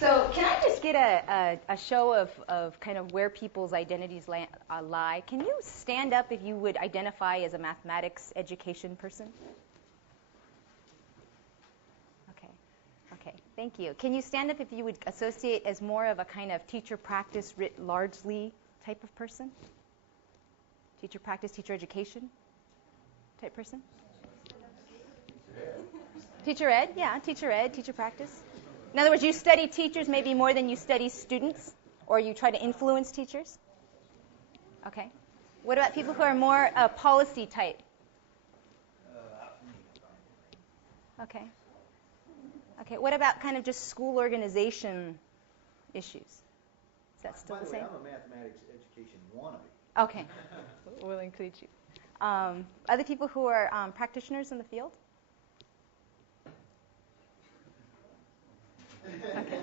So can I just get a show of kind of where people's identities lie? Can you stand up if you would identify as a mathematics education person? Okay, thank you. Can you stand up if you would associate as more of a kind of teacher practice writ largely type of person? Teacher practice, teacher education type person? Teacher ed, yeah, teacher ed, teacher practice. In other words, you study teachers maybe more than you study students, or you try to influence teachers? Okay. What about people who are more policy type? Okay. Okay, what about kind of just school organization issues? Is that still the same? By the way, I'm a mathematics education wannabe. Okay. We'll include you. Other people who are practitioners in the field? Okay.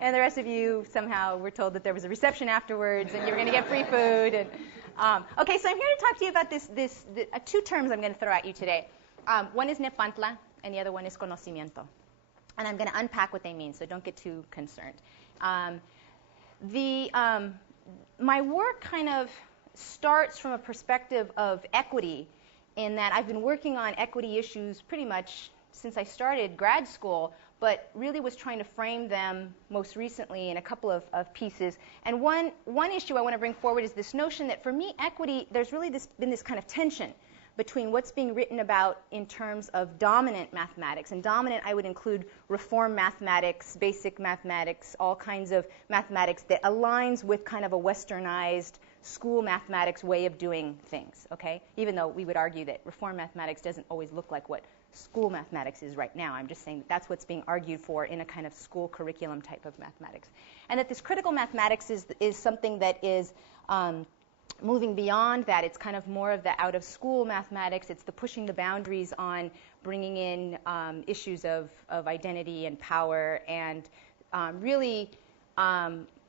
And the rest of you somehow were told that there was a reception afterwards and you were going to get free food. And okay, so I'm here to talk to you about two terms I'm going to throw at you today. One is Nepantla, and the other one is conocimiento. And I'm going to unpack what they mean, so don't get too concerned. My work kind of starts from a perspective of equity, in that I've been working on equity issues pretty much since I started grad school, but really was trying to frame them most recently in a couple of pieces. And one issue I want to bring forward is this notion that for me, equity, there's really been this kind of tension between what's being written about in terms of dominant mathematics. And dominant, I would include reform mathematics, basic mathematics, all kinds of mathematics that aligns with kind of a westernized school mathematics way of doing things, okay? Even though we would argue that reform mathematics doesn't always look like what school mathematics is right now. I'm just saying that that's what's being argued for in a kind of school curriculum type of mathematics. And that this critical mathematics is something that is moving beyond that. It's kind of more of the out-of-school mathematics. It's the pushing the boundaries on bringing in issues of identity and power. And really,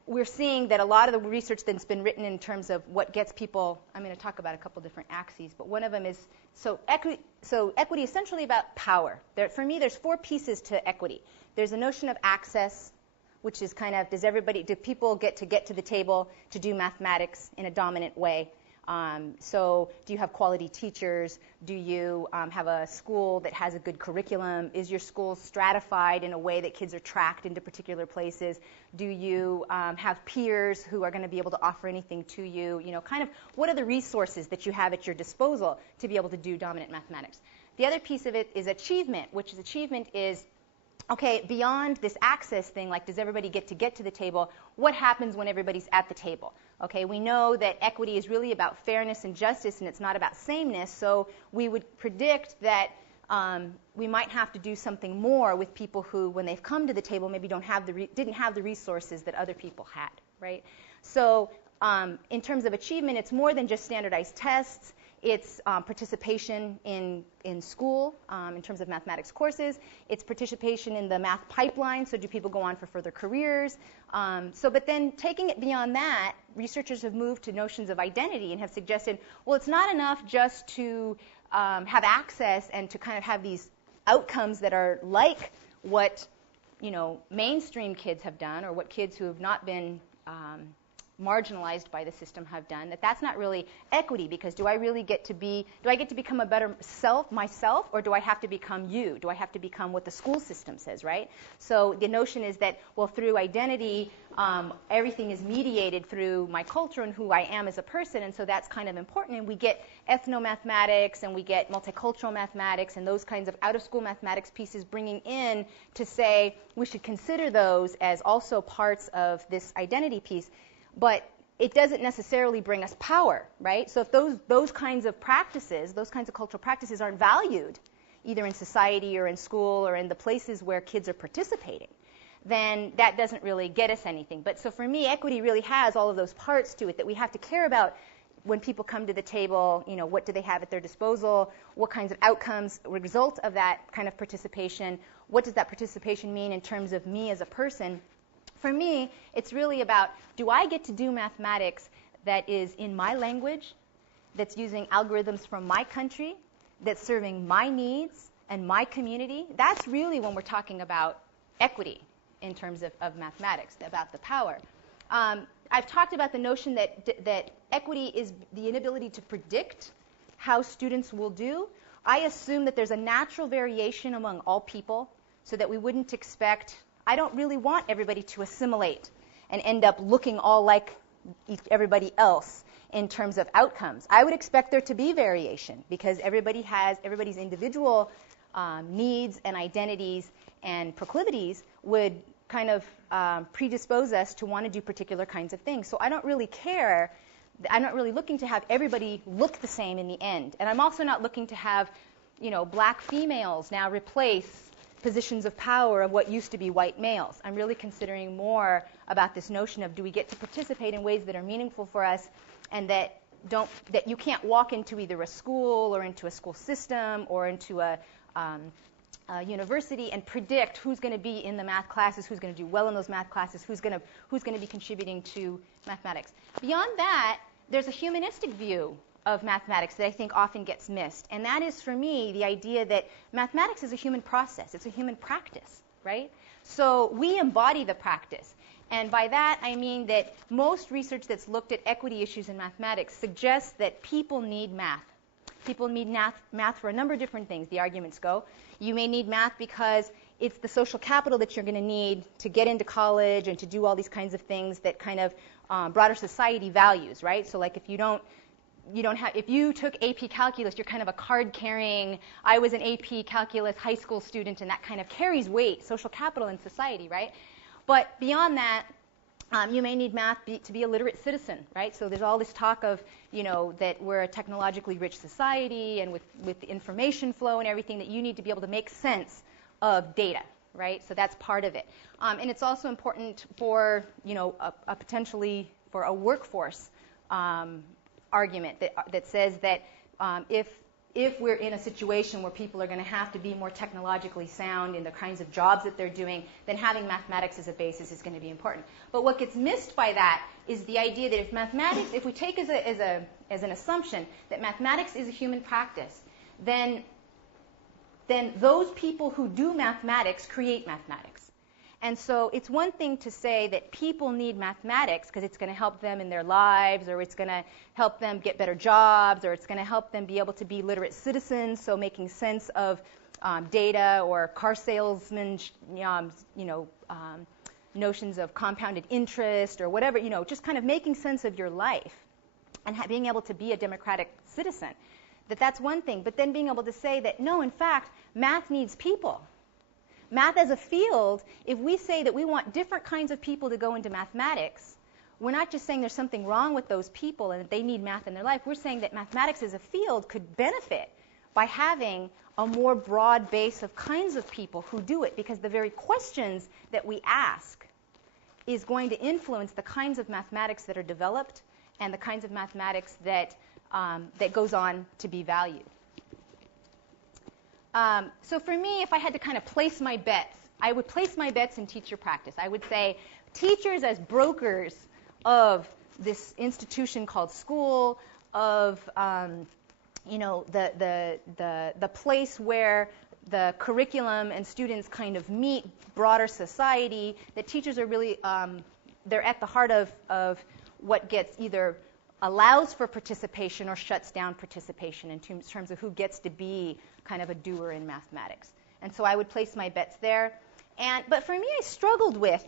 we're seeing that a lot of the research that's been written in terms of what gets people, I'm going to talk about a couple different axes, but one of them is, so equity is essentially about power. For me, there's four pieces to equity. There's a notion of access, which is kind of, do people get to the table to do mathematics in a dominant way? So do you have quality teachers? Do you have a school that has a good curriculum? Is your school stratified in a way that kids are tracked into particular places? Do you have peers who are going to be able to offer anything to you? You know, kind of what are the resources that you have at your disposal to be able to do dominant mathematics? The other piece of it is achievement, which is okay, beyond this access thing, like does everybody get to the table, what happens when everybody's at the table? Okay, we know that equity is really about fairness and justice, and it's not about sameness, so we would predict that we might have to do something more with people who, when they've come to the table, maybe didn't have the resources that other people had, right? So in terms of achievement, it's more than just standardized tests. It's participation in school in terms of mathematics courses. It's participation in the math pipeline. So do people go on for further careers? But then taking it beyond that, researchers have moved to notions of identity and have suggested, well, it's not enough just to have access and to kind of have these outcomes that are like what, mainstream kids have done, or what kids who have not been marginalized by the system have done, that's not really equity, because do I get to become a better myself, or do I have to become you? Do I have to become what the school system says, right? So the notion is that, well, through identity, everything is mediated through my culture and who I am as a person, and so that's kind of important, and we get ethnomathematics, and we get multicultural mathematics, and those kinds of out-of-school mathematics pieces bringing in to say we should consider those as also parts of this identity piece. But it doesn't necessarily bring us power, right? So if those kinds of practices, those kinds of cultural practices aren't valued, either in society or in school or in the places where kids are participating, then that doesn't really get us anything. But so for me, equity really has all of those parts to it that we have to care about when people come to the table. What do they have at their disposal? What kinds of outcomes result of that kind of participation? What does that participation mean in terms of me as a person? For me, it's really about, do I get to do mathematics that is in my language, that's using algorithms from my country, that's serving my needs and my community? That's really when we're talking about equity. in terms of mathematics, about the power. I've talked about the notion that equity is the inability to predict how students will do. I assume that there's a natural variation among all people, so that we wouldn't expect, I don't really want everybody to assimilate and end up looking all like everybody else in terms of outcomes. I would expect there to be variation, because everybody's individual needs and identities and proclivities would kind of predispose us to want to do particular kinds of things. So I don't really care. I'm not really looking to have everybody look the same in the end. And I'm also not looking to have, black females now replace positions of power of what used to be white males. I'm really considering more about this notion of, do we get to participate in ways that are meaningful for us, and that you can't walk into either a school or into a school system or into a university and predict who's going to be in the math classes, who's going to do well in those math classes, who's going to be contributing to mathematics. Beyond that, there's a humanistic view of mathematics that I think often gets missed, and that is, for me, the idea that mathematics is a human process. It's a human practice, right? So we embody the practice. And by that, I mean that most research that's looked at equity issues in mathematics suggests that people need math. People need math for a number of different things, the arguments go. You may need math because it's the social capital that you're going to need to get into college and to do all these kinds of things that kind of broader society values, right? So like if if you took AP Calculus, you're kind of a card-carrying, I was an AP Calculus high school student, and that kind of carries weight, social capital in society, right? But beyond that, you may need math to be a literate citizen, right? So there's all this talk of, that we're a technologically rich society, and with the information flow and everything, that you need to be able to make sense of data, right? So that's part of it. And it's also important for, a potentially for a workforce argument that says that if we're in a situation where people are going to have to be more technologically sound in the kinds of jobs that they're doing, then having mathematics as a basis is going to be important. But what gets missed by that is the idea that if we take as an assumption that mathematics is a human practice, then those people who do mathematics create mathematics. And so it's one thing to say that people need mathematics because it's going to help them in their lives, or it's going to help them get better jobs, or it's going to help them be able to be literate citizens, so making sense of data, or car salesmen, notions of compounded interest, or whatever, just kind of making sense of your life and being able to be a democratic citizen. That's one thing. But then being able to say that, no, in fact, math needs people. Math as a field, if we say that we want different kinds of people to go into mathematics, we're not just saying there's something wrong with those people and that they need math in their life. We're saying that mathematics as a field could benefit by having a more broad base of kinds of people who do it, because the very questions that we ask is going to influence the kinds of mathematics that are developed and the kinds of mathematics that goes on to be valued. So for me, if I had to kind of place my bets, I would place my bets in teacher practice. I would say teachers as brokers of this institution called school, of the place where the curriculum and students kind of meet broader society, that teachers are really, they're at the heart of what gets either allows for participation or shuts down participation in terms of who gets to be kind of a doer in mathematics. And so I would place my bets there. But for me, I struggled with,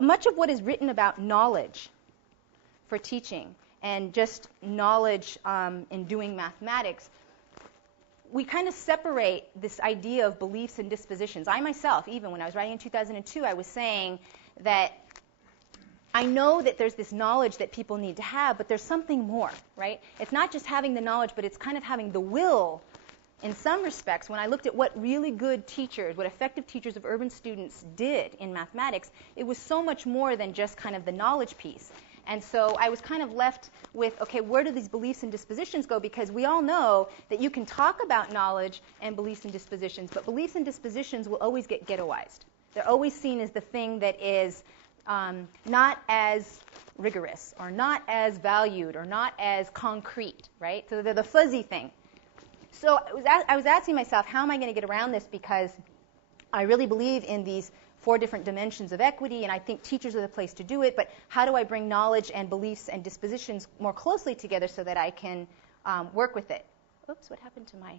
much of what is written about knowledge for teaching and just knowledge in doing mathematics, we kind of separate this idea of beliefs and dispositions. I myself, even when I was writing in 2002, I was saying that I know that there's this knowledge that people need to have, but there's something more, right? It's not just having the knowledge, but it's kind of having the will. In some respects, when I looked at what really good teachers, what effective teachers of urban students did in mathematics, it was so much more than just kind of the knowledge piece. And so I was kind of left with, where do these beliefs and dispositions go? Because we all know that you can talk about knowledge and beliefs and dispositions, but beliefs and dispositions will always get ghettoized. They're always seen as the thing that is not as rigorous, or not as valued, or not as concrete, right? So they're the fuzzy thing. So I was asking myself, how am I going to get around this? Because I really believe in these 4 different dimensions of equity, and I think teachers are the place to do it, but how do I bring knowledge and beliefs and dispositions more closely together so that I can work with it? Oops, what happened to my...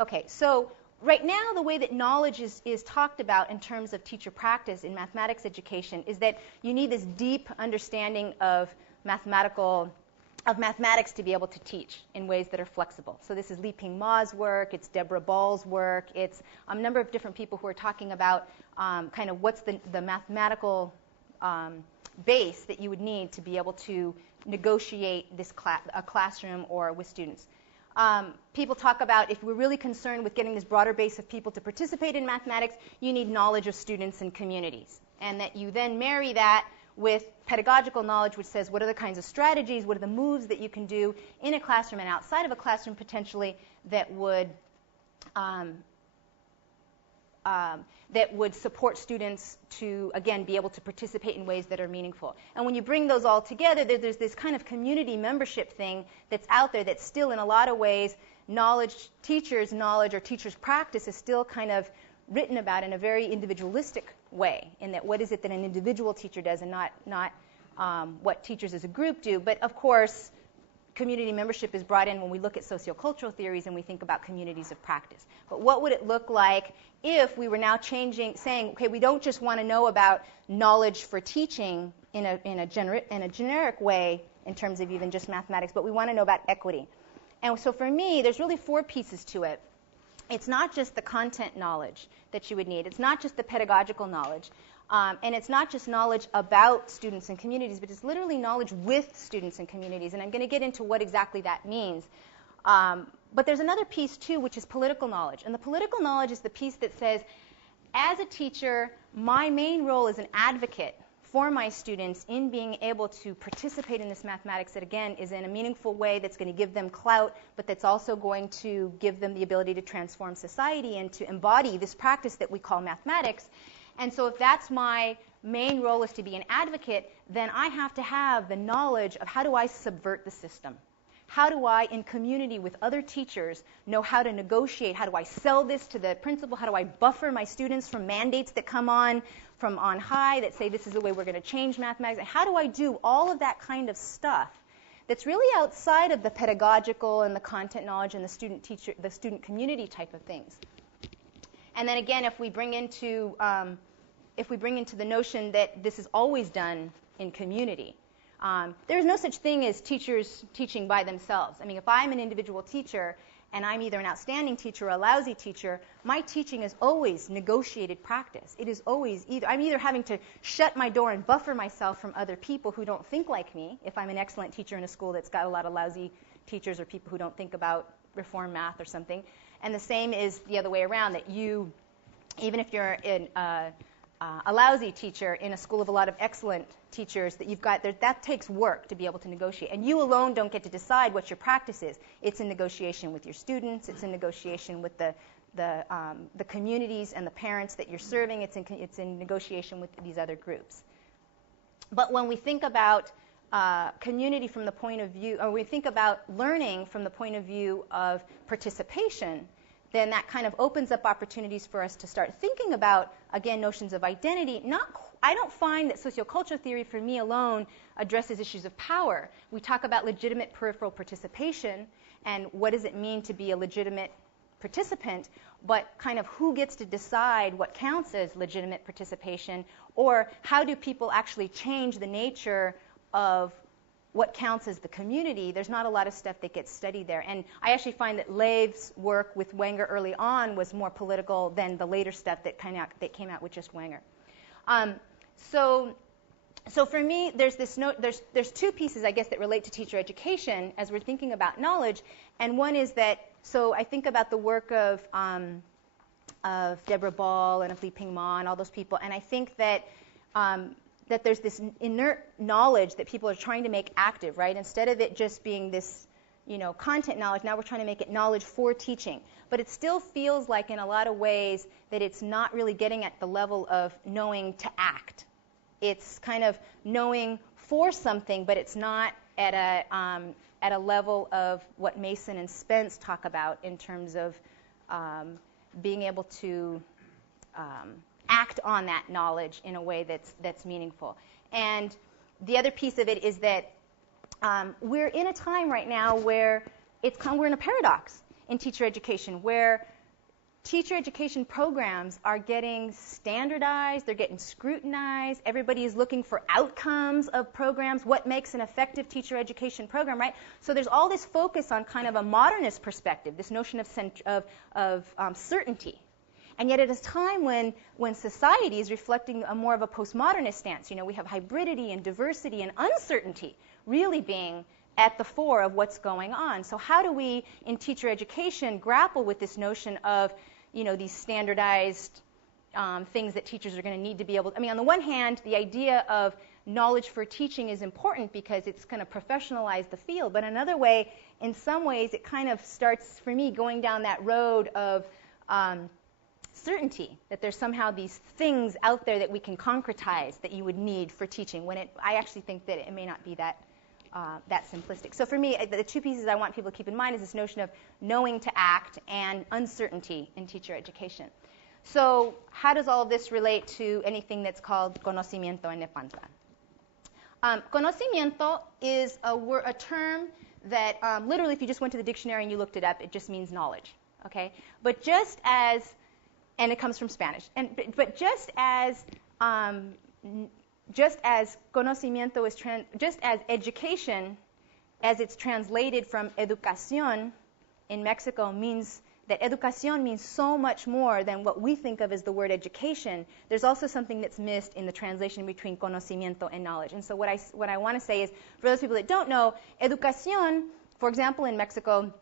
Okay, so right now the way that knowledge is talked about in terms of teacher practice in mathematics education is that you need this deep understanding of mathematics to be able to teach in ways that are flexible. So this is Li-Ping Ma's work, it's Deborah Ball's work, it's a number of different people who are talking about kind of what's the mathematical base that you would need to be able to negotiate this a classroom or with students. People talk about if we're really concerned with getting this broader base of people to participate in mathematics, you need knowledge of students and communities, and that you then marry that with pedagogical knowledge, which says what are the kinds of strategies, what are the moves that you can do in a classroom and outside of a classroom potentially that would support students to, again, be able to participate in ways that are meaningful. And when you bring those all together, there's this kind of community membership thing that's out there that's still in a lot of ways teachers' knowledge or teachers' practice is still kind of written about in a very individualistic way, in that what is it that an individual teacher does and not what teachers as a group do. But of course, community membership is brought in when we look at sociocultural theories and we think about communities of practice. But what would it look like if we were now saying, okay, we don't just want to know about knowledge for teaching in a generic way in terms of even just mathematics, but we want to know about equity. And so for me, there's really 4 pieces to it. It's not just the content knowledge that you would need. It's not just the pedagogical knowledge. And it's not just knowledge about students and communities, but it's literally knowledge with students and communities. And I'm going to get into what exactly that means. But there's another piece, too, which is political knowledge. And the political knowledge is the piece that says, as a teacher, my main role is an advocate for my students in being able to participate in this mathematics that, again, is in a meaningful way that's going to give them clout, but that's also going to give them the ability to transform society and to embody this practice that we call mathematics. And so if that's my main role is to be an advocate, then I have to have the knowledge of how do I subvert the system? How do I, in community with other teachers, know how to negotiate? How do I sell this to the principal? How do I buffer my students from mandates that come on from on high that say this is the way we're going to change mathematics? And how do I do all of that kind of stuff that's really outside of the pedagogical and the content knowledge and the student community type of things? And then again, if we bring into the notion that this is always done in community, there's no such thing as teachers teaching by themselves. I mean, if I'm an individual teacher and I'm either an outstanding teacher or a lousy teacher, my teaching is always negotiated practice. It is always I'm either having to shut my door and buffer myself from other people who don't think like me, if I'm an excellent teacher in a school that's got a lot of lousy teachers or people who don't think about reform math or something. And the same is the other way around, that you, even if you're a lousy teacher in a school of a lot of excellent teachers, that takes work to be able to negotiate. And you alone don't get to decide what your practice is. It's in negotiation with your students. It's in negotiation with the communities and the parents that you're serving. It's in negotiation with these other groups. But when we think about community from the point of view, or we think about learning from the point of view of participation, then that kind of opens up opportunities for us to start thinking about, again, notions of identity. I don't find that sociocultural theory, for me alone, addresses issues of power. We talk about legitimate peripheral participation and what does it mean to be a legitimate participant, but kind of who gets to decide what counts as legitimate participation, or how do people actually change the nature of what counts as the community. There's not a lot of stuff that gets studied there. And I actually find that Leiv's work with Wenger early on was more political than the later stuff that came out with just Wenger. So for me, there's 2 pieces, I guess, that relate to teacher education as we're thinking about knowledge. And one is that, so I think about the work of Deborah Ball and of Li-Ping Ma and all those people, and I think that that there's this inert knowledge that people are trying to make active, right? Instead of it just being this, content knowledge, now we're trying to make it knowledge for teaching. But it still feels like, in a lot of ways, that it's not really getting at the level of knowing to act. It's kind of knowing for something, but it's not at a level of what Mason and Spence talk about in terms of being able to act on that knowledge in a way that's meaningful. And the other piece of it is that we're in a time right now where we're in a paradox in teacher education, where teacher education programs are getting standardized, they're getting scrutinized, everybody is looking for outcomes of programs, what makes an effective teacher education program, right? So there's all this focus on kind of a modernist perspective, this notion of certainty. And yet at a time when society is reflecting a more of a postmodernist stance, we have hybridity and diversity and uncertainty really being at the fore of what's going on. So how do we, in teacher education, grapple with this notion of, these standardized things that teachers are going to need to be able to... on the one hand, the idea of knowledge for teaching is important because it's going to professionalize the field. But another way, in some ways, it kind of starts, for me, going down that road of certainty, that there's somehow these things out there that we can concretize that you would need for teaching, when I actually think that it may not be that simplistic. So for me, the two pieces I want people to keep in mind is this notion of knowing to act and uncertainty in teacher education. So how does all of this relate to anything that's called conocimiento in Nepantla? Conocimiento is a term that literally, if you just went to the dictionary and you looked it up, it just means knowledge. Okay? But just as, and it comes from Spanish, but just as conocimiento is just as education, as it's translated from educación in Mexico, means that educación means so much more than what we think of as the word education. There's also something that's missed in the translation between conocimiento and knowledge. And so what I want to say is, for those people that don't know, educación, for example, in Mexico,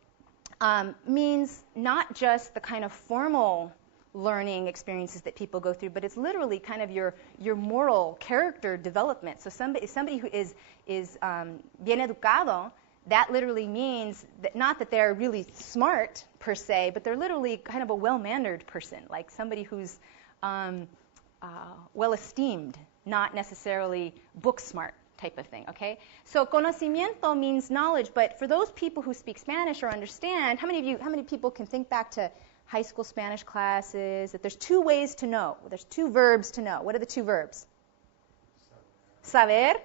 means not just the kind of formal learning experiences that people go through, but it's literally kind of your moral character development. So somebody who is bien educado, that literally means that not that they're really smart per se, but they're literally kind of a well-mannered person, like somebody who's well-esteemed, not necessarily book smart type of thing. Okay, so conocimiento means knowledge, but for those people who speak Spanish or understand, how many people can think back to high school Spanish classes, that there's two ways to know. There's two verbs to know. What are the two verbs? Saber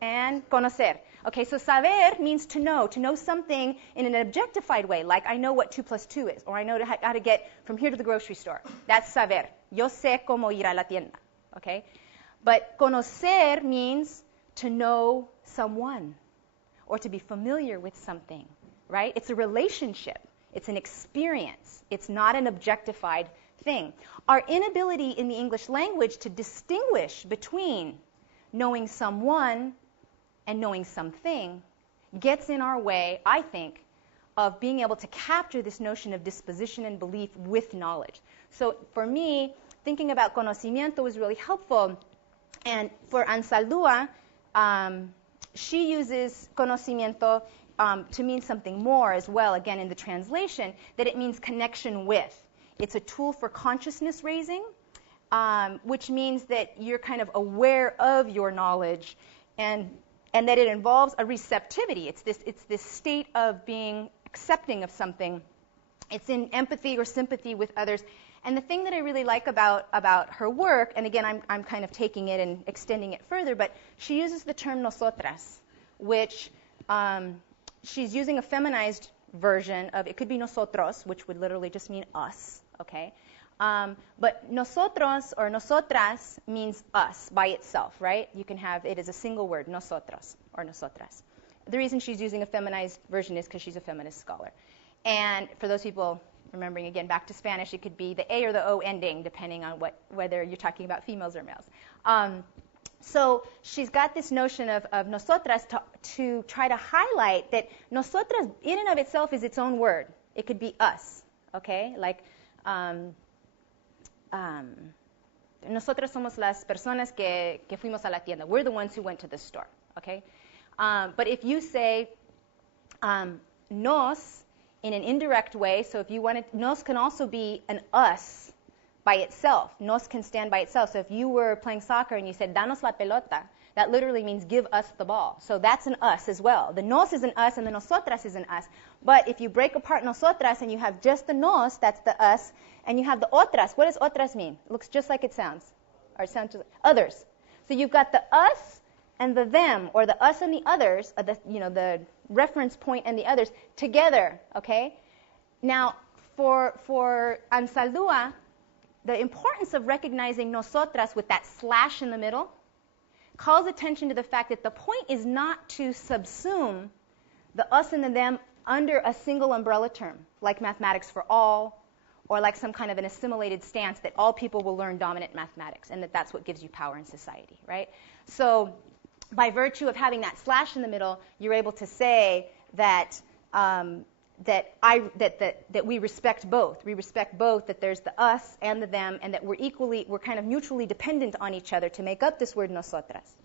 and conocer. Okay, so saber means to know something in an objectified way, like I know what 2 + 2 is, or I know how to get from here to the grocery store. That's saber. Yo sé cómo ir a la tienda. Okay? But conocer means to know someone, or to be familiar with something, right? It's a relationship. It's an experience. It's not an objectified thing. Our inability in the English language to distinguish between knowing someone and knowing something gets in our way, I think, of being able to capture this notion of disposition and belief with knowledge. So for me, thinking about conocimiento was really helpful. And for Anzaldua, she uses conocimiento to mean something more as well, again, in the translation, that it means connection with. It's a tool for consciousness raising, which means that you're kind of aware of your knowledge, and that it involves a receptivity. It's this state of being accepting of something. It's in empathy or sympathy with others. And the thing that I really like about her work, and again, I'm kind of taking it and extending it further, but she uses the term nosotras, which she's using a feminized version of, it could be nosotros, which would literally just mean us, okay? But nosotros or nosotras means us by itself, right? You can have it as a single word, nosotros or nosotras. The reason she's using a feminized version is because she's a feminist scholar. And for those people, remembering again back to Spanish, it could be the A or the O ending, depending on whether you're talking about females or males. So she's got this notion of nosotras to try to highlight that nosotras in and of itself is its own word. It could be us, okay? Like, nosotros somos las personas que fuimos a la tienda. We're the ones who went to the store, okay? But if you say nos in an indirect way, so if you wanted, nos can also be an us by itself. Nos can stand by itself. So if you were playing soccer and you said, danos la pelota, that literally means give us the ball. So that's an us as well. The nos is an us and the nosotras is an us. But if you break apart nosotras and you have just the nos, that's the us, and you have the otras. What does otras mean? It looks just like it sounds. Or it sounds just like others. So you've got the us and the them, or the us and the others, the reference point and the others, together, okay? Now, for Anzaldua, the importance of recognizing nosotras with that slash in the middle calls attention to the fact that the point is not to subsume the us and the them under a single umbrella term, like mathematics for all, or like some kind of an assimilated stance that all people will learn dominant mathematics, and that's what gives you power in society, right? So by virtue of having that slash in the middle, you're able to say that that we respect both. We respect both, that there's the us and the them, and that we're kind of mutually dependent on each other to make up this word nosotras.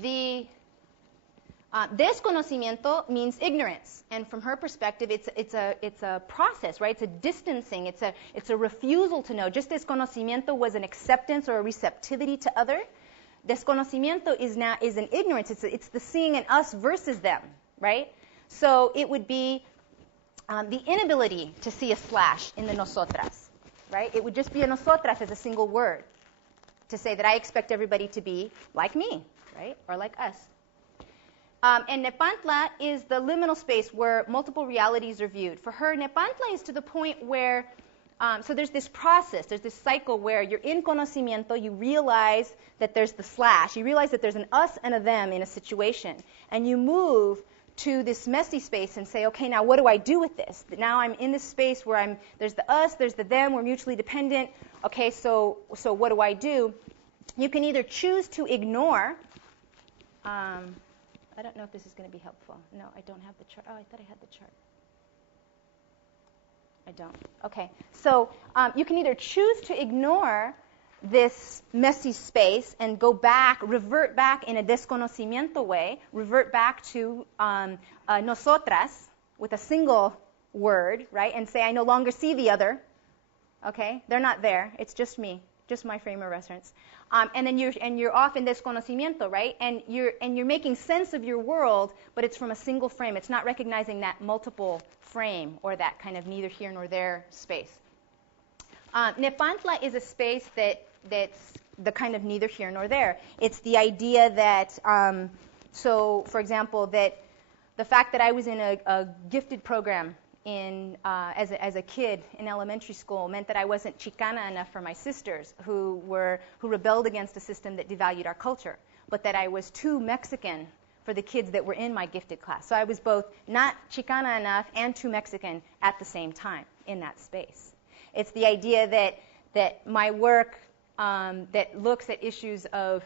The desconocimiento means ignorance, and from her perspective, it's a process, right? It's a distancing. It's a refusal to know. Just desconocimiento was an acceptance or a receptivity to other. Desconocimiento is an ignorance. It's the seeing an us versus them, right? So it would be the inability to see a slash in the nosotras, right? It would just be a nosotras as a single word to say that I expect everybody to be like me, right, or like us. And Nepantla is the liminal space where multiple realities are viewed. For her, Nepantla is to the point where, so there's this process, there's this cycle where you're in conocimiento, you realize that there's the slash, you realize that there's an us and a them in a situation, and you move to this messy space and say, okay, now what do I do with this? Now I'm in this space where there's the us, there's the them, we're mutually dependent. Okay, so what do I do? You can either choose to ignore. I don't know if this is going to be helpful. No, I don't have the chart. Oh, I thought I had the chart. I don't. Okay, so you can either choose to ignore this messy space and revert back in a desconocimiento way, revert back to nosotras with a single word, right, and say, I no longer see the other. Okay, they're not there. It's just me, just my frame of reference. And then you're off in desconocimiento, right? And you're making sense of your world, but it's from a single frame. It's not recognizing that multiple frame or that kind of neither here nor there space. Nepantla is a space that's the kind of neither here nor there. It's the idea that, so for example, that the fact that I was in a gifted program as a kid in elementary school meant that I wasn't Chicana enough for my sisters who rebelled against a system that devalued our culture, but that I was too Mexican for the kids that were in my gifted class. So I was both not Chicana enough and too Mexican at the same time in that space. It's the idea that my work that looks at issues of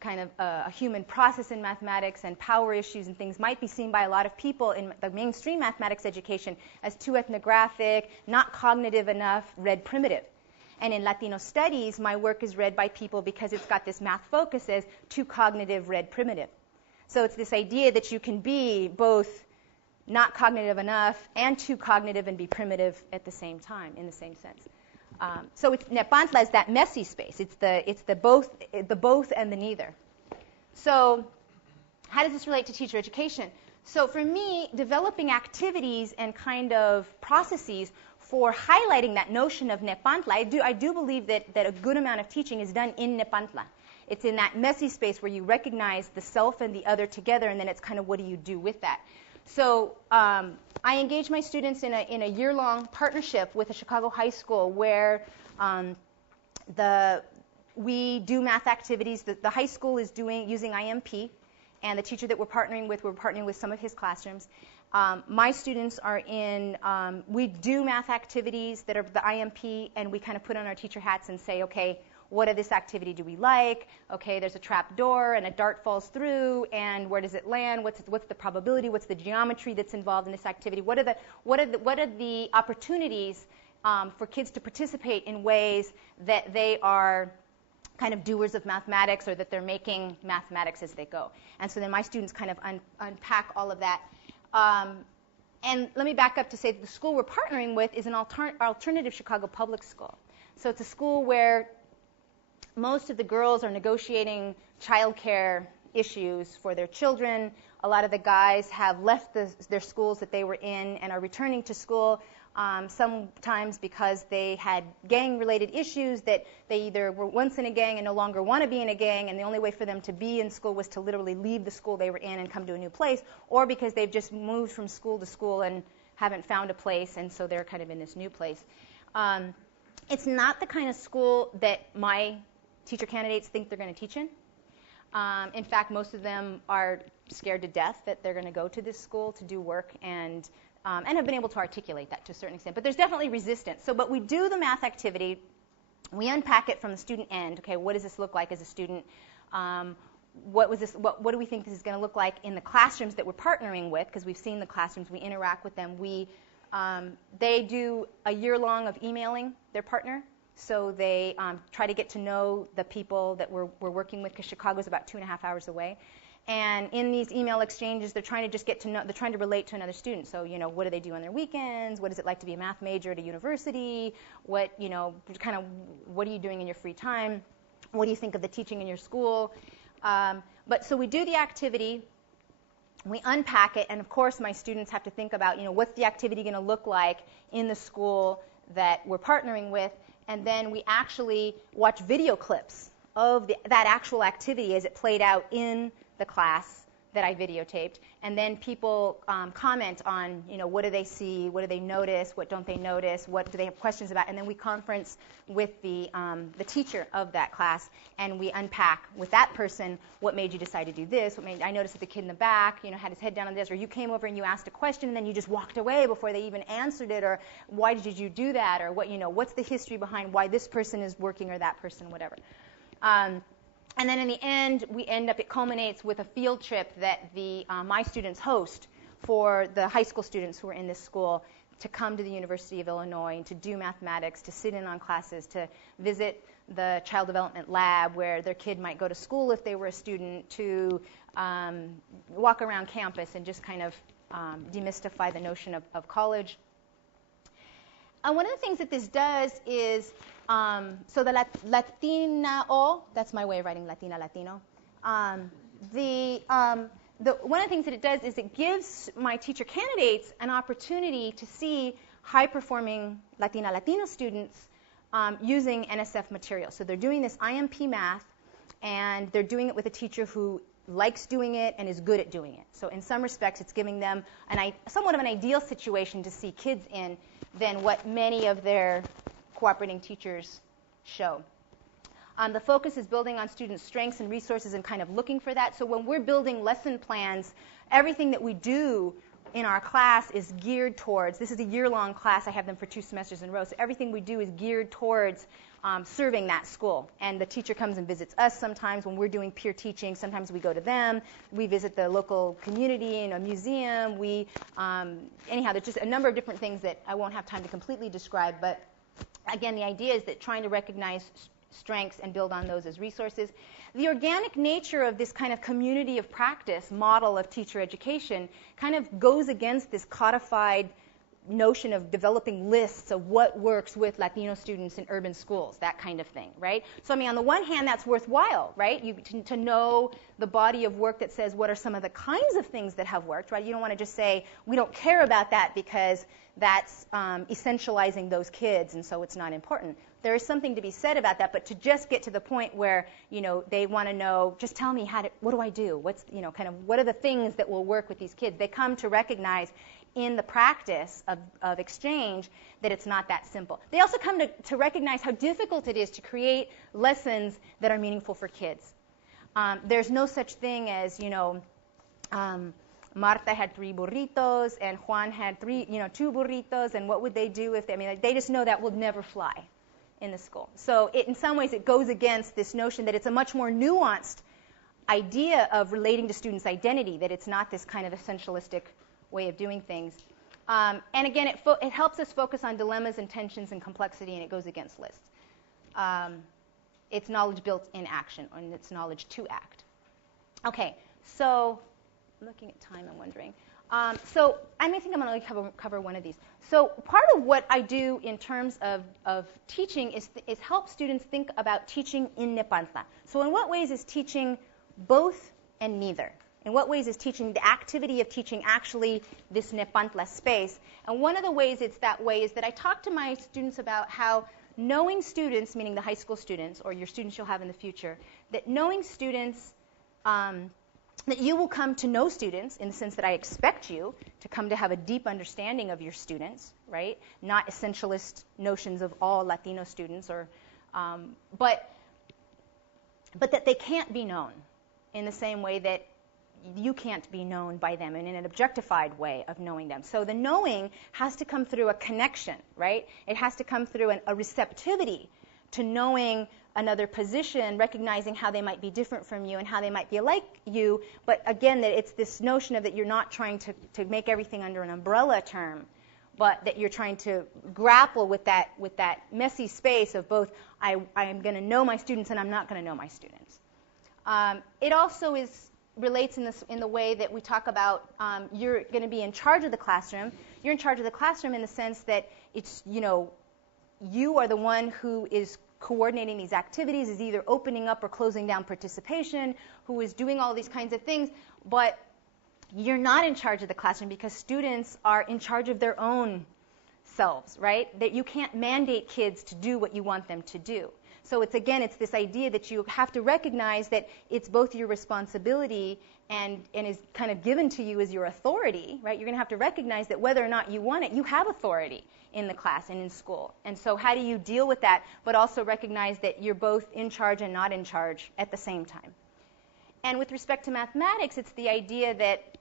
kind of a human process in mathematics and power issues and things might be seen by a lot of people in the mainstream mathematics education as too ethnographic, not cognitive enough, read primitive. And in Latino studies, my work is read by people because it's got this math focus as too cognitive, read primitive. So it's this idea that you can be both not cognitive enough and too cognitive and be primitive at the same time, in the same sense. So Nepantla is that messy space. It's the both and the neither. So how does this relate to teacher education? So for me, developing activities and kind of processes for highlighting that notion of Nepantla, I do believe that a good amount of teaching is done in Nepantla. It's in that messy space where you recognize the self and the other together, and then it's kind of what do you do with that. So I engage my students in a year-long partnership with a Chicago high school where we do math activities. The high school is using IMP, and the teacher that we're partnering with some of his classrooms. My students are we do math activities that are the IMP, and we kind of put on our teacher hats and say, okay, what of this activity do we like? Okay, there's a trap door and a dart falls through, and where does it land? What's the probability? What's the geometry that's involved in this activity? What are the opportunities for kids to participate in ways that they are kind of doers of mathematics, or that they're making mathematics as they go? And so then my students kind of unpack all of that. And let me back up to say that the school we're partnering with is an alternative Chicago public school. So it's a school where most of the girls are negotiating childcare issues for their children. A lot of the guys have left their schools that they were in and are returning to school, sometimes because they had gang-related issues, that they either were once in a gang and no longer want to be in a gang, and the only way for them to be in school was to literally leave the school they were in and come to a new place, or because they've just moved from school to school and haven't found a place, and so they're kind of in this new place. It's not the kind of school that my teacher candidates think they're going to teach in. In fact, most of them are scared to death that they're going to go to this school to do work and have been able to articulate that to a certain extent. But there's definitely resistance. So, but we do the math activity. We unpack it from the student end. Okay, what does this look like as a student? What do we think this is going to look like in the classrooms that we're partnering with? Because we've seen the classrooms, we interact with them. They do a year long of emailing their partner. So they try to get to know the people that we're working with, because Chicago's about 2.5 hours away. And in these email exchanges, they're trying to just get to know, they're trying to relate to another student. So, what do they do on their weekends? What is it like to be a math major at a university? What are you doing in your free time? What do you think of the teaching in your school? So we do the activity, we unpack it, and of course my students have to think about, what's the activity going to look like in the school that we're partnering with, and then we actually watch video clips of that actual activity as it played out in the class that I videotaped, and then people comment on, what do they see, what do they notice, what don't they notice, what do they have questions about, and then we conference with the teacher of that class, and we unpack with that person what made you decide to do this, I noticed that the kid in the back, had his head down on this, or you came over and you asked a question and then you just walked away before they even answered it, or why did you do that, or what's the history behind why this person is working or that person, whatever. And then in the end, it culminates with a field trip that my students host for the high school students who are in this school to come to the University of Illinois and to do mathematics, to sit in on classes, to visit the child development lab where their kid might go to school if they were a student, to walk around campus and just kind of demystify the notion of college. One of the things that this does is, so the Latina, that's my way of writing Latina, Latino. One of the things that it does is it gives my teacher candidates an opportunity to see high-performing Latina, Latino students using NSF material. So they're doing this IMP math, and they're doing it with a teacher who likes doing it and is good at doing it. So in some respects, it's giving them somewhat of an ideal situation to see kids in than what many of their cooperating teachers show. The focus is building on students' strengths and resources and kind of looking for that. So when we're building lesson plans, everything that we do in our class is geared towards, this is a year-long class, I have them for 2 semesters in a row, so everything we do is geared towards serving that school. And the teacher comes and visits us sometimes when we're doing peer teaching. Sometimes we go to them. We visit the local community in a museum. Anyhow, there's just a number of different things that I won't have time to completely describe. But again, the idea is that trying to recognize strengths and build on those as resources. The organic nature of this kind of community of practice model of teacher education kind of goes against this codified notion of developing lists of what works with Latino students in urban schools, that kind of thing, right? So, on the one hand, that's worthwhile, right? To know the body of work that says what are some of the kinds of things that have worked, right? You don't want to just say, we don't care about that because that's essentializing those kids, and so it's not important. There is something to be said about that, but to just get to the point where, they want to know, just tell me what do I do? What are the things that will work with these kids? They come to recognize in the practice of exchange that it's not that simple. They also come to recognize how difficult it is to create lessons that are meaningful for kids. There's no such thing as, Marta had 3 burritos and Juan had 2 burritos, and what would they do if they just know that would never fly in the school. So in some ways it goes against this notion that it's a much more nuanced idea of relating to students' identity, that it's not this kind of essentialistic way of doing things. And again, it helps us focus on dilemmas and tensions and complexity, and it goes against lists. It's knowledge built in action, and it's knowledge to act. Okay, so looking at time, I'm wondering. So I think I'm going to cover one of these. So part of what I do in terms of teaching is help students think about teaching in Nepantla. So in what ways is teaching both and neither In what ways is teaching, the activity of teaching, actually this Nepantla space? And one of the ways it's that way is that I talk to my students about how knowing students, meaning the high school students, or your students you'll have in the future, that knowing students, that you will come to know students in the sense that I expect you to come to have a deep understanding of your students, right? Not essentialist notions of all Latino students, or, but that they can't be known in the same way that you can't be known by them, and in an objectified way of knowing them. So the knowing has to come through a connection, right? It has to come through a receptivity to knowing another position, recognizing how they might be different from you and how they might be like you. But again, that it's this notion of that you're not trying to make everything under an umbrella term, but that you're trying to grapple with that messy space of both I am going to know my students and I'm not going to know my students. It also relates in the way that we talk about you're going to be in charge of the classroom. You're in charge of the classroom in the sense that it's, you are the one who is coordinating these activities, is either opening up or closing down participation, who is doing all these kinds of things, but you're not in charge of the classroom because students are in charge of their own selves, right? That you can't mandate kids to do what you want them to do. So it's this idea that you have to recognize that it's both your responsibility and is kind of given to you as your authority, right? You're going to have to recognize that whether or not you want it, you have authority in the class and in school. And so how do you deal with that, but also recognize that you're both in charge and not in charge at the same time? And with respect to mathematics, it's the idea that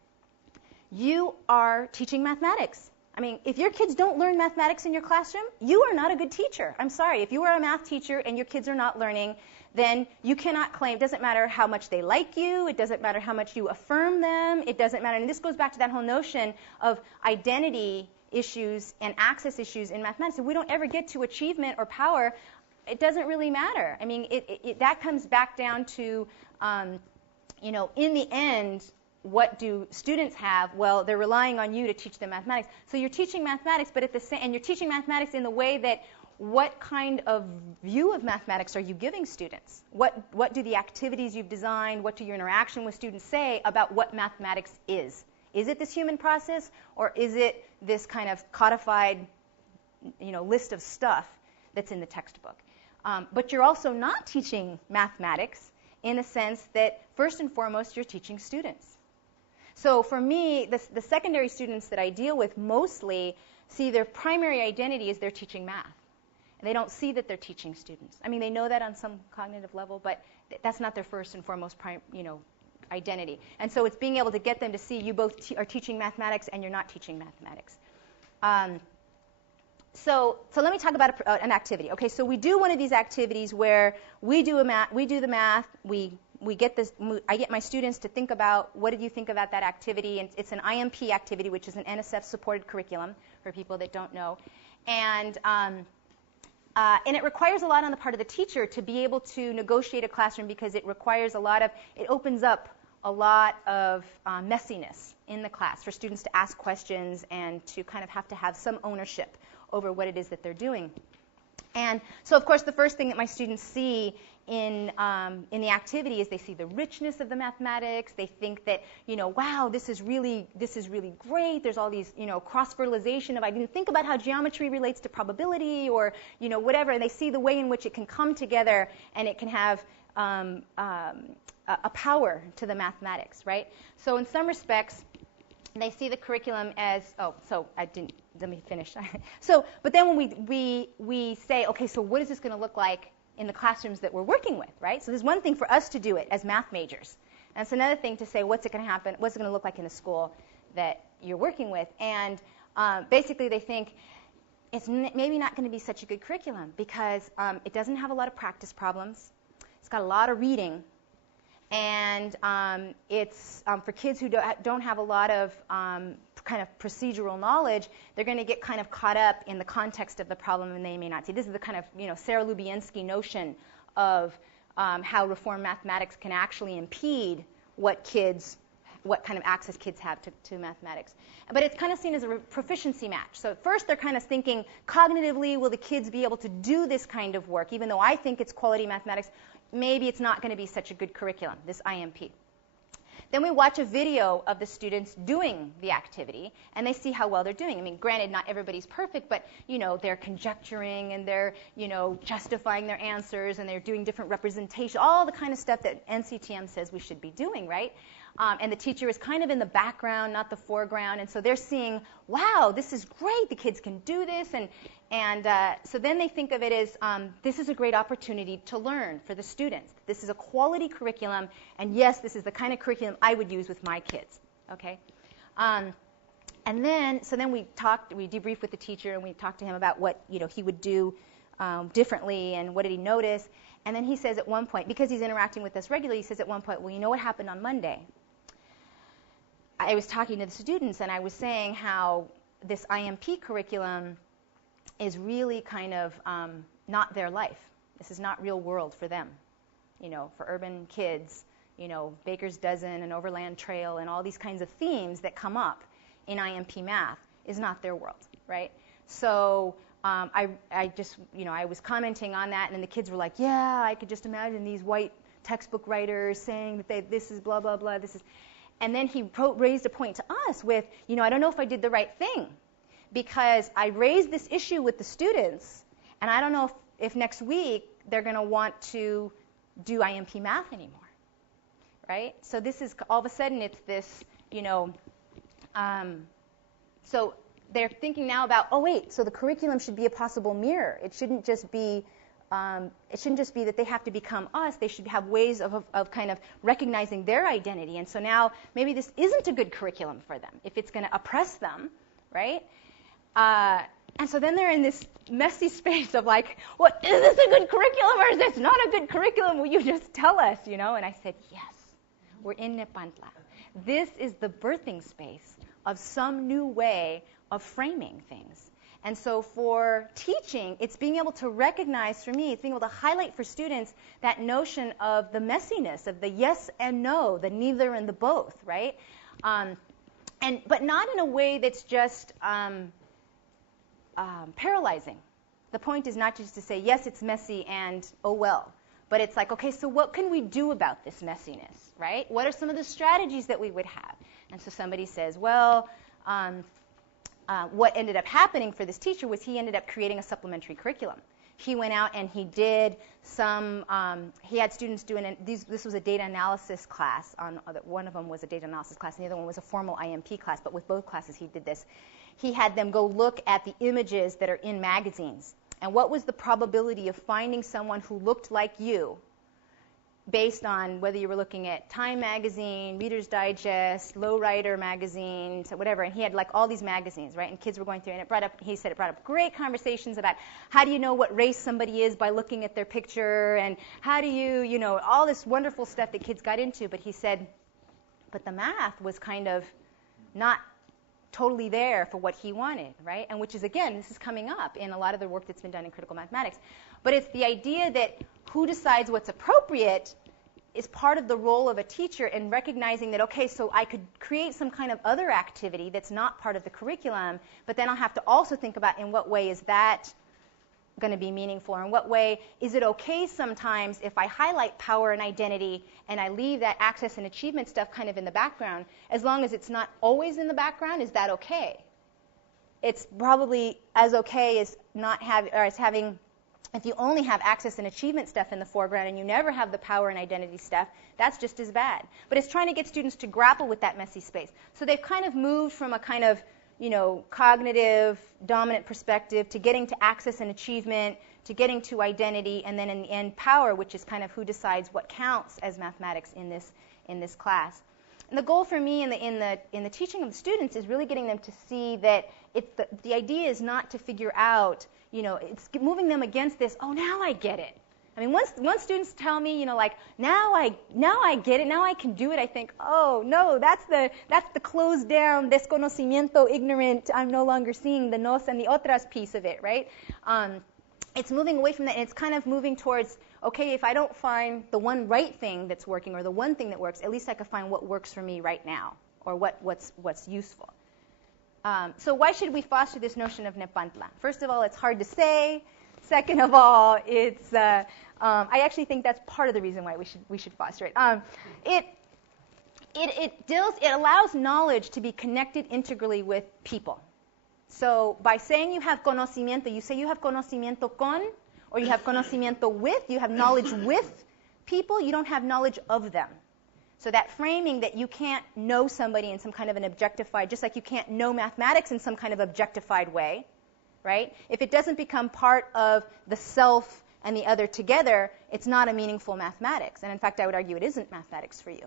you are teaching mathematics. I mean, if your kids don't learn mathematics in your classroom, you are not a good teacher. I'm sorry. If you are a math teacher and your kids are not learning, then you cannot claim, it doesn't matter how much they like you, it doesn't matter how much you affirm them, it doesn't matter. And this goes back to that whole notion of identity issues and access issues in mathematics. If we don't ever get to achievement or power, it doesn't really matter. I mean, that comes back down to, in the end, what do students have? Well, they're relying on you to teach them mathematics. So you're teaching mathematics, but and you're teaching mathematics in the way that what kind of view of mathematics are you giving students? What do the activities you've designed, what do your interaction with students say about what mathematics is? Is it this human process, or is it this kind of codified, list of stuff that's in the textbook? But you're also not teaching mathematics in the sense that, first and foremost, you're teaching students. So for me, the secondary students that I deal with mostly see their primary identity is they're teaching math. And they don't see that they're teaching students. I mean, they know that on some cognitive level, but that's not their first and foremost identity. And so it's being able to get them to see you both are teaching mathematics and you're not teaching mathematics. So let me talk about an activity. Okay, so we do one of these activities where we do the math, I get my students to think about what did you think about that activity, and it's an IMP activity, which is an NSF-supported curriculum for people that don't know, and it requires a lot on the part of the teacher to be able to negotiate a classroom because it opens up a lot of messiness in the class for students to ask questions and to kind of have to have some ownership over what it is that they're doing. And so, of course, the first thing that my students see in the activity is they see the richness of the mathematics. They think that, wow, this is really great. There's all these, cross-fertilization of I didn't think about how geometry relates to probability or, whatever. And they see the way in which it can come together and it can have a power to the mathematics, right? So in some respects, they see the curriculum as, let me finish. But then when we say, okay, so what is this going to look like in the classrooms that we're working with, right? So there's one thing for us to do it as math majors. And it's another thing to say, what's it going to happen? What's it going to look like in the school that you're working with? And basically they think it's maybe not going to be such a good curriculum because it doesn't have a lot of practice problems. It's got a lot of reading. And it's for kids who don't have a lot of kind of procedural knowledge, they're going to get kind of caught up in the context of the problem and they may not see. This is the kind of Sarah Lubienski notion of how reform mathematics can actually impede what kind of access kids have to mathematics. But it's kind of seen as a proficiency match. So at first they're kind of thinking cognitively, will the kids be able to do this kind of work? Even though I think it's quality mathematics, maybe it's not going to be such a good curriculum, this IMP. Then we watch a video of the students doing the activity, and they see how well they're doing. I mean, granted, not everybody's perfect, but, they're conjecturing, and they're, justifying their answers, and they're doing different representation, all the kind of stuff that NCTM says we should be doing, right? And the teacher is kind of in the background, not the foreground, and so they're seeing, wow, this is great, the kids can do this, and so then they think of it as, this is a great opportunity to learn for the students. This is a quality curriculum, and yes, this is the kind of curriculum I would use with my kids, okay? And then we debriefed with the teacher, and we talked to him about what, he would do differently, and what did he notice. And then he says at one point, because he's interacting with us regularly, he says at one point, well, you know what happened on Monday? I was talking to the students, and I was saying how this IMP curriculum is really kind of not their life. This is not real world for them. For urban kids, Baker's Dozen and Overland Trail and all these kinds of themes that come up in IMP math is not their world, right? So I was commenting on that, and the kids were like, yeah, I could just imagine these white textbook writers saying that this is blah, blah, blah, this is... And then he raised a point to us with, I don't know if I did the right thing, because I raised this issue with the students, and I don't know if next week they're going to want to do IMP math anymore, right? So this is, all of a sudden, it's this, so they're thinking now about, oh, wait, so the curriculum should be a possible mirror. It shouldn't just be that they have to become us. They should have ways of kind of recognizing their identity. And so now maybe this isn't a good curriculum for them if it's going to oppress them, right? And so then they're in this messy space of like, well, is this a good curriculum or is this not a good curriculum? Will you just tell us, And I said, yes, we're in Nepantla. This is the birthing space of some new way of framing things. And so for teaching, it's being able to recognize, for me, it's being able to highlight for students that notion of the messiness, of the yes and no, the neither and the both, right? But not in a way that's just paralyzing. The point is not just to say, yes, it's messy and oh well. But it's like, okay, so what can we do about this messiness, right? What are some of the strategies that we would have? And so somebody says, well, what ended up happening for this teacher was he ended up creating a supplementary curriculum. He went out and he did some, he had students doing, this was a data analysis class. One of them was a data analysis class, and the other one was a formal IMP class, but with both classes he did this. He had them go look at the images that are in magazines. And what was the probability of finding someone who looked like you based on whether you were looking at Time magazine, Reader's Digest, Lowrider magazine, so whatever, and he had like all these magazines, right? And kids were going through, and it brought up great conversations about how do you know what race somebody is by looking at their picture, and how do you, all this wonderful stuff that kids got into. But he said, but the math was kind of not totally there for what he wanted, right? And which is, again, this is coming up in a lot of the work that's been done in critical mathematics. But it's the idea that who decides what's appropriate is part of the role of a teacher in recognizing that, okay, so I could create some kind of other activity that's not part of the curriculum, but then I'll have to also think about in what way is that going to be meaningful, or in what way is it okay sometimes if I highlight power and identity and I leave that access and achievement stuff kind of in the background, as long as it's not always in the background, is that okay? It's probably as okay as not have, or as having, if you only have access and achievement stuff in the foreground and you never have the power and identity stuff, that's just as bad. But it's trying to get students to grapple with that messy space. So they've kind of moved from a kind of cognitive, dominant perspective to getting to access and achievement, to getting to identity, and then in the end, power, which is kind of who decides what counts as mathematics in this class. And the goal for me in the teaching of the students is really getting them to see that the idea is not to figure out, it's moving them against this, oh, now I get it. I mean, once students tell me, now I get it, now I can do it, I think, oh, no, that's the closed down, desconocimiento, ignorant, I'm no longer seeing the nos and the otras piece of it, right? It's moving away from that, and it's kind of moving towards, okay, if I don't find the one right thing that's working or the one thing that works, at least I can find what works for me right now, or what's useful. So why should we foster this notion of Nepantla? First of all, it's hard to say. Second of all, it's I actually think that's part of the reason why we should foster it. It allows knowledge to be connected integrally with people. So by saying you have conocimiento, you say you have conocimiento con, or you have conocimiento with, you have knowledge with people, you don't have knowledge of them. So that framing that you can't know somebody in some kind of an objectified, just like you can't know mathematics in some kind of objectified way, right? If it doesn't become part of the self and the other together, it's not a meaningful mathematics. And in fact, I would argue it isn't mathematics for you.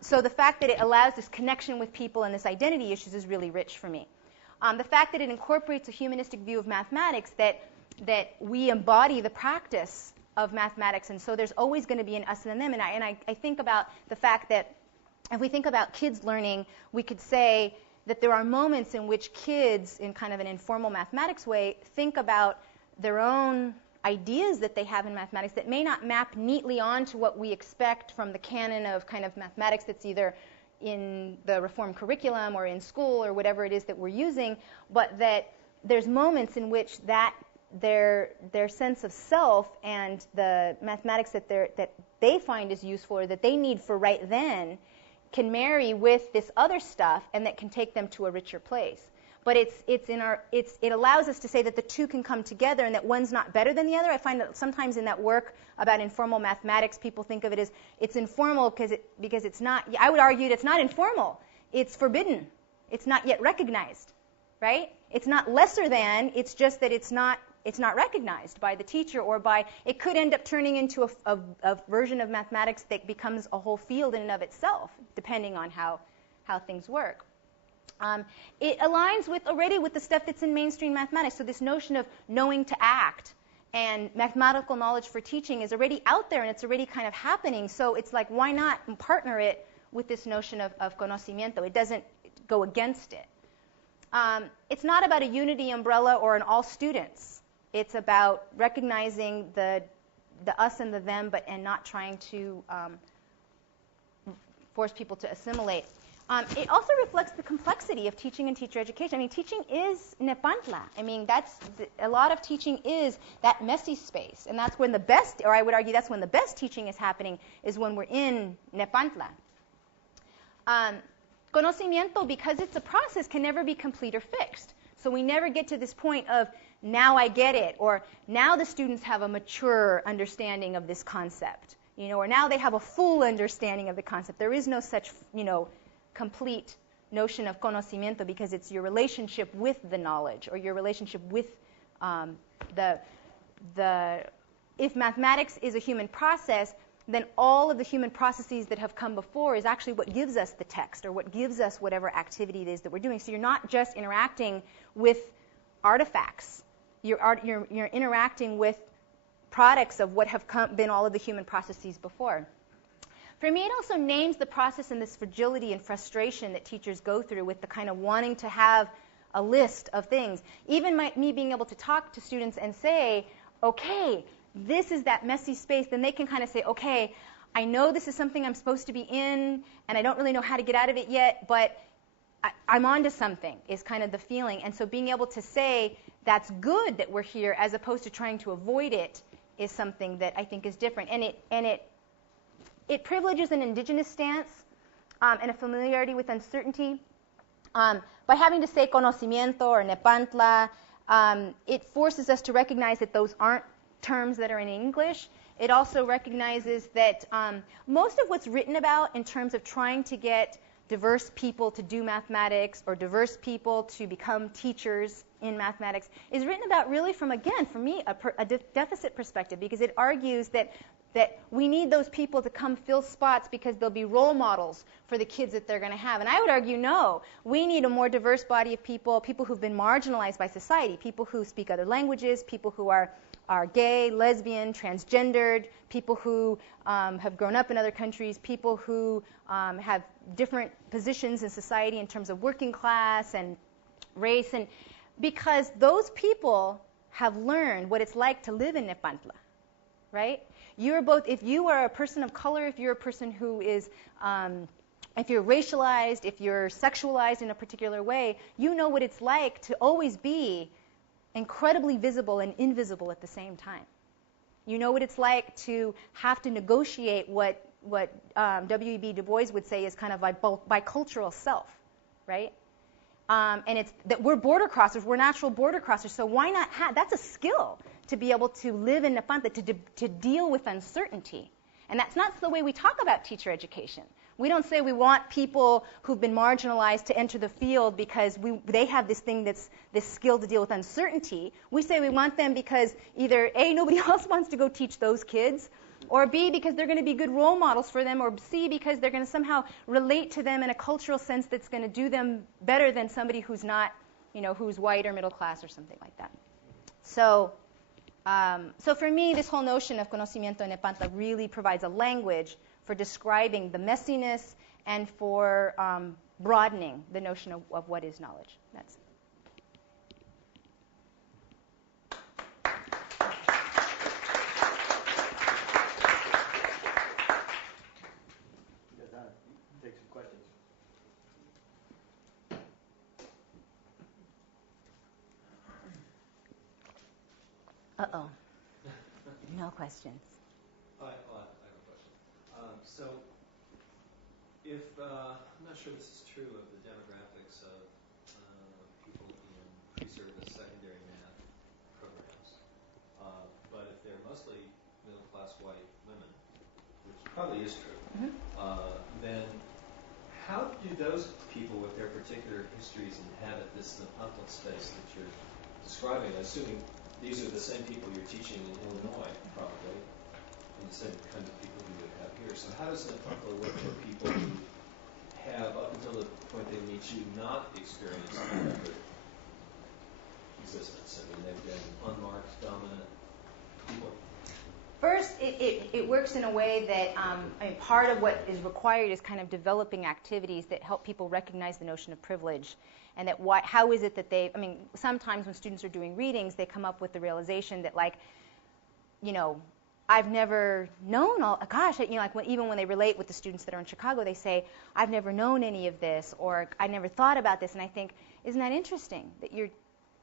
So the fact that it allows this connection with people and this identity issues is really rich for me. The fact that it incorporates a humanistic view of mathematics, that we embody the practice of mathematics, and so there's always going to be an us and a them. And I think about the fact that if we think about kids learning, we could say that there are moments in which kids, in kind of an informal mathematics way, think about their own ideas that they have in mathematics that may not map neatly onto what we expect from the canon of kind of mathematics that's either in the reformed curriculum or in school or whatever it is that we're using, but that there's moments in which that their sense of self and the mathematics that they find is useful or that they need for right then can marry with this other stuff, and that can take them to a richer place. But it allows us to say that the two can come together and that one's not better than the other. I find that sometimes in that work about informal mathematics, people think of it as it's informal because it's not. I would argue that it's not informal. It's forbidden. It's not yet recognized, right? It's not lesser than. It's just that it's not recognized by the teacher, or by, it could end up turning into a version of mathematics that becomes a whole field in and of itself, depending on how things work. It aligns already with the stuff that's in mainstream mathematics. So this notion of knowing to act and mathematical knowledge for teaching is already out there, and it's already kind of happening. So it's like, why not partner it with this notion of conocimiento? It doesn't go against it. It's not about a unity umbrella or an all students. It's about recognizing the us and the them, and not trying to force people to assimilate. It also reflects the complexity of teaching and teacher education. I mean, teaching is Nepantla. I mean, a lot of teaching is that messy space, and that's when the best, or I would argue that's when the best teaching is happening, is when we're in Nepantla. Conocimiento, because it's a process, can never be complete or fixed. So we never get to this point of, now I get it, or now the students have a mature understanding of this concept, or now they have a full understanding of the concept. There is no such, complete notion of conocimiento, because it's your relationship with the knowledge, or your relationship with if mathematics is a human process, then all of the human processes that have come before is actually what gives us the text, or what gives us whatever activity it is that we're doing. So you're not just interacting with artifacts. You're interacting with products of what have been all of the human processes before. For me, it also names the process and this fragility and frustration that teachers go through with the kind of wanting to have a list of things. Even me being able to talk to students and say, okay, this is that messy space, then they can kind of say, okay, I know this is something I'm supposed to be in, and I don't really know how to get out of it yet, but I'm onto something, is kind of the feeling. And so being able to say, that's good that we're here, as opposed to trying to avoid it, is something that I think is different. And it privileges an indigenous stance and a familiarity with uncertainty. By having to say conocimiento or Nepantla, it forces us to recognize that those aren't terms that are in English. It also recognizes that most of what's written about in terms of trying to get diverse people to do mathematics, or diverse people to become teachers in mathematics, is written about really from, again, for me, a deficit perspective, because it argues that we need those people to come fill spots because they'll be role models for the kids that they're going to have. And I would argue, no, we need a more diverse body of people who've been marginalized by society, people who speak other languages, people who are gay, lesbian, transgendered, people who have grown up in other countries, people who have different positions in society in terms of working class and race, and because those people have learned what it's like to live in Nepantla, right? You're both, if you are a person of color, if you're a person who is, if you're racialized, if you're sexualized in a particular way, you know what it's like to always be incredibly visible and invisible at the same time. You know what it's like to have to negotiate what W.E.B. Du Bois would say is kind of like bicultural self, right? And it's that we're border crossers, we're natural border crossers, so why not that's a skill to be able to live in Nepantla, to deal with uncertainty. And that's not the way we talk about teacher education. We don't say we want people who've been marginalized to enter the field because they have this thing this skill to deal with uncertainty. We say we want them because either A, nobody else wants to go teach those kids, or B, because they're going to be good role models for them, or C, because they're going to somehow relate to them in a cultural sense that's going to do them better than somebody who's not, who's white or middle class or something like that. So for me, this whole notion of conocimiento en Nepantla really provides a language for describing the messiness and for broadening the notion of what is knowledge. That's it. Take some questions. Uh-oh. No questions. I have a question. So, if I'm not sure this is true of the demographics of people in pre-service secondary math programs, but if they're mostly middle-class white women, which probably is true, then how do those people with their particular histories inhabit this Nepantla space that you're describing? Assuming these are the same people you're teaching in Illinois, probably, and the same kind of people you would have here. So how does Nepantla work for people who have, up until the point they meet you, not experienced existence? I mean, they've been unmarked, dominant people. First, it works in a way that part of what is required is kind of developing activities that help people recognize the notion of privilege, and that how is it that sometimes when students are doing readings, they come up with the realization that, I've never known even when they relate with the students that are in Chicago, they say, I've never known any of this, or I never thought about this, and I think, isn't that interesting that you're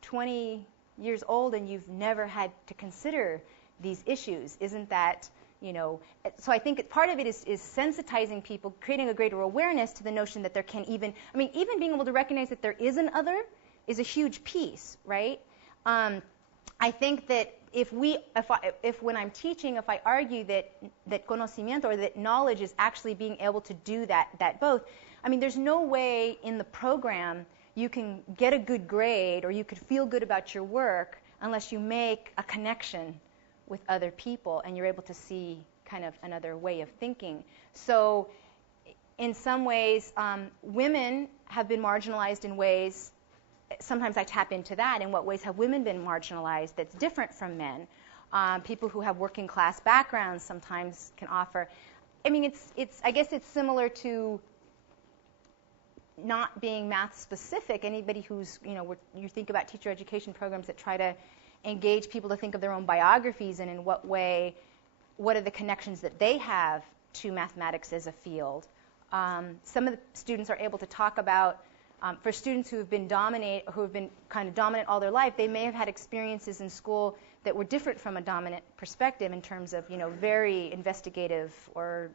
20 years old and you've never had to consider these issues? Isn't that, so I think part of it is sensitizing people, creating a greater awareness to the notion that there can even being able to recognize that there is an other is a huge piece, right? I think that if when I'm teaching, if I argue that conocimiento, or that knowledge is actually being able to do that both, there's no way in the program you can get a good grade or you could feel good about your work unless you make a connection with other people and you're able to see kind of another way of thinking. So in some ways, women have been marginalized in ways. Sometimes I tap into that. In what ways have women been marginalized that's different from men? People who have working class backgrounds sometimes can offer. I guess it's similar to not being math specific. Anybody who's, you think about teacher education programs that try to engage people to think of their own biographies and in what way, what are the connections that they have to mathematics as a field. Some of the students are able to talk about, for students who have been kind of dominant all their life, they may have had experiences in school that were different from a dominant perspective in terms of, very investigative, or,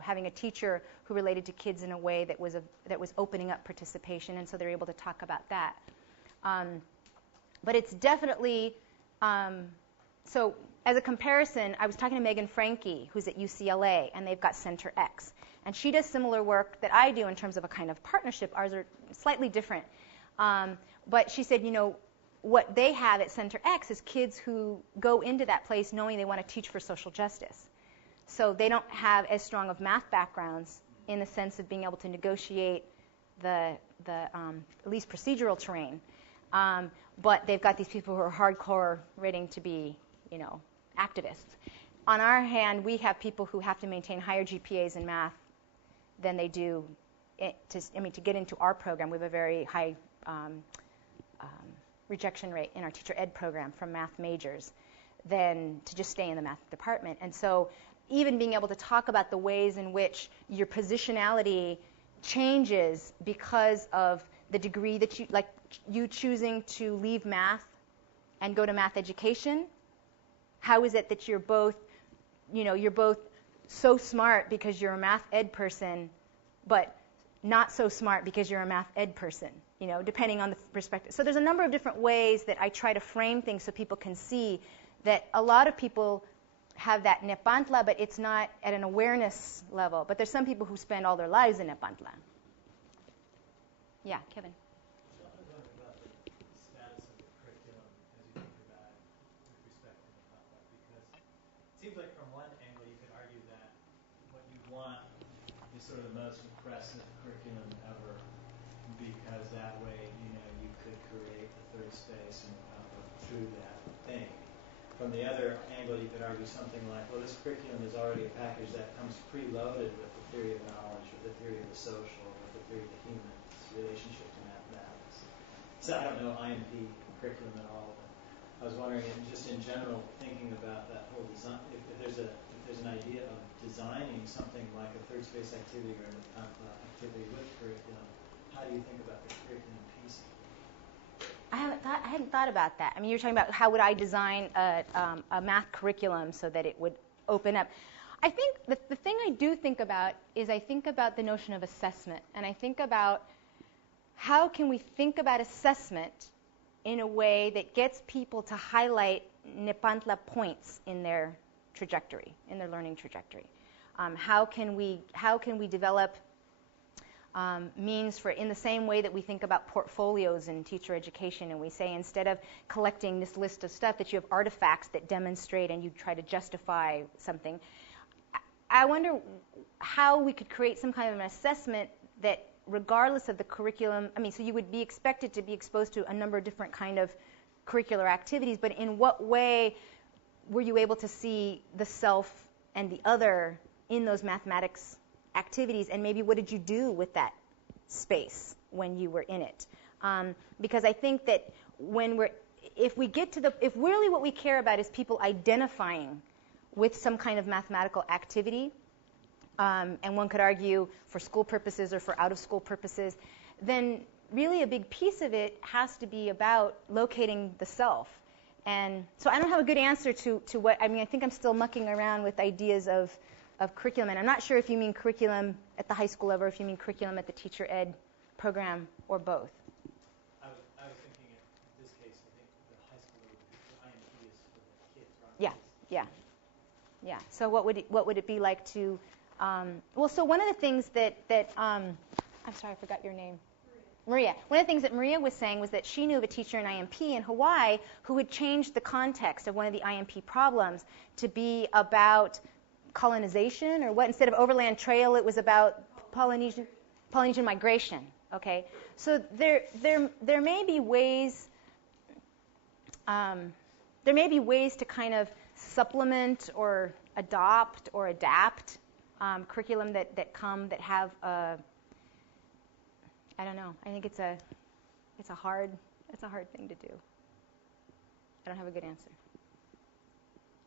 having a teacher who related to kids in a way that was opening up participation, and so they're able to talk about that. But it's definitely, so as a comparison, I was talking to Megan Franke, who's at UCLA, and they've got Center X. And she does similar work that I do in terms of a kind of partnership. Ours are slightly different. But she said, what they have at Center X is kids who go into that place knowing they want to teach for social justice. So they don't have as strong of math backgrounds in the sense of being able to negotiate the at least procedural terrain. But they've got these people who are hardcore, ready to be, activists. On our hand, we have people who have to maintain higher GPAs in math than they do to get into our program. We have a very high rejection rate in our teacher ed program from math majors than to just stay in the math department. And so even being able to talk about the ways in which your positionality changes because of the degree that you choosing to leave math and go to math education, How is it that you're both so smart because you're a math ed person, but not so smart because you're a math ed person, depending on the perspective. So there's a number of different ways that I try to frame things so people can see that a lot of people have that Nepantla, but it's not at an awareness level. But there's some people who spend all their lives in Nepantla. Yeah, Kevin. So I was wondering about the status of the curriculum as you think about it with respect to Nepantla, because it seems like from one angle you could argue that what you want is sort of the most impressive curriculum ever, because that way, you could create a third space and through that thing. From the other angle, you could argue something like, well, this curriculum is already a package that comes preloaded with the theory of knowledge, with the theory of the social, with the theory of the human, its relationship to mathematics. So I don't know IMP curriculum at all, but I was wondering, just in general, thinking about that whole design, if there's an idea of designing something like a third space activity or an activity with curriculum, how do you think about the curriculum piece? I hadn't thought about that. I mean, you're talking about how would I design a math curriculum so that it would open up. I think the thing I do think about is I think about the notion of assessment, and I think about how can we think about assessment in a way that gets people to highlight Nepantla points in their trajectory, in their learning trajectory. How can we develop means for, in the same way that we think about portfolios in teacher education, and we say instead of collecting this list of stuff that you have artifacts that demonstrate and you try to justify something. I wonder how we could create some kind of an assessment that regardless of the curriculum, so you would be expected to be exposed to a number of different kind of curricular activities, but in what way were you able to see the self and the other in those mathematics activities, and maybe what did you do with that space when you were in it? Because I think that if really what we care about is people identifying with some kind of mathematical activity, and one could argue for school purposes or for out-of-school purposes, then really a big piece of it has to be about locating the self. And so I don't have a good answer to what, I think I'm still mucking around with ideas of curriculum, and I'm not sure if you mean curriculum at the high school level or if you mean curriculum at the teacher ed program or both. I was thinking in this case, I think the high school level, the IMP is for the kids, right? Yeah. So what would it be like to, so one of the things that I'm sorry, I forgot your name. Maria. One of the things that Maria was saying was that she knew of a teacher in IMP in Hawaii who had changed the context of one of the IMP problems to be about colonization, or what, instead of overland trail, it was about Polynesian migration. Okay, so there may be ways to kind of supplement or adopt or adapt curriculum that have I don't know. I think it's a hard thing to do. I don't have a good answer.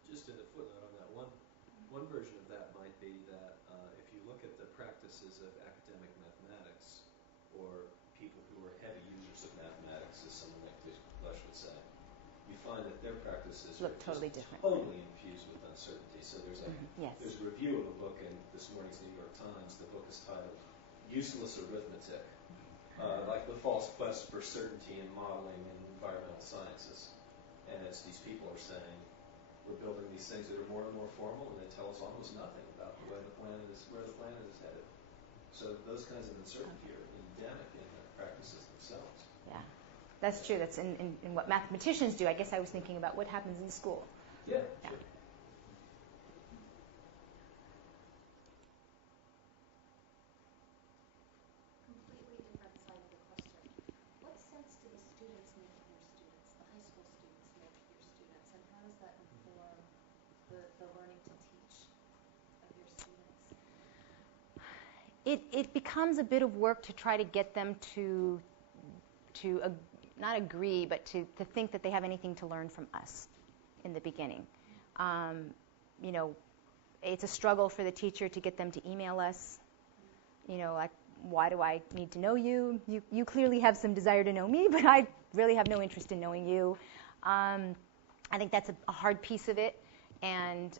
Just in a footnote on that, one version of that might be that if you look at the practices of academic mathematics, or people who are heavy users of mathematics, as someone like Lush would say, you find that their practices look are totally just different. Totally infused with uncertainty. So there's Yes. there's a review of a book in this morning's New York Times. The book is titled "Useless Arithmetic," like the false quest for certainty in modeling in environmental sciences. And it's these people are saying, we're building these things that are more and more formal, and they tell us almost nothing about where the planet is headed. So those kinds of uncertainty are endemic in the practices themselves. Yeah, that's true. That's in what mathematicians do. I guess I was thinking about what happens in school. Yeah. Yeah. Sure. Completely different side of the question. What sense do the students make of your students, the high school students make of your students, and how does that inform the learning to teach of your students? It becomes a bit of work to try to get them to not agree, but to think that they have anything to learn from us in the beginning. It's a struggle for the teacher to get them to email us. Like, why do I need to know you? You clearly have some desire to know me, but I really have no interest in knowing you. I think that's a hard piece of it. And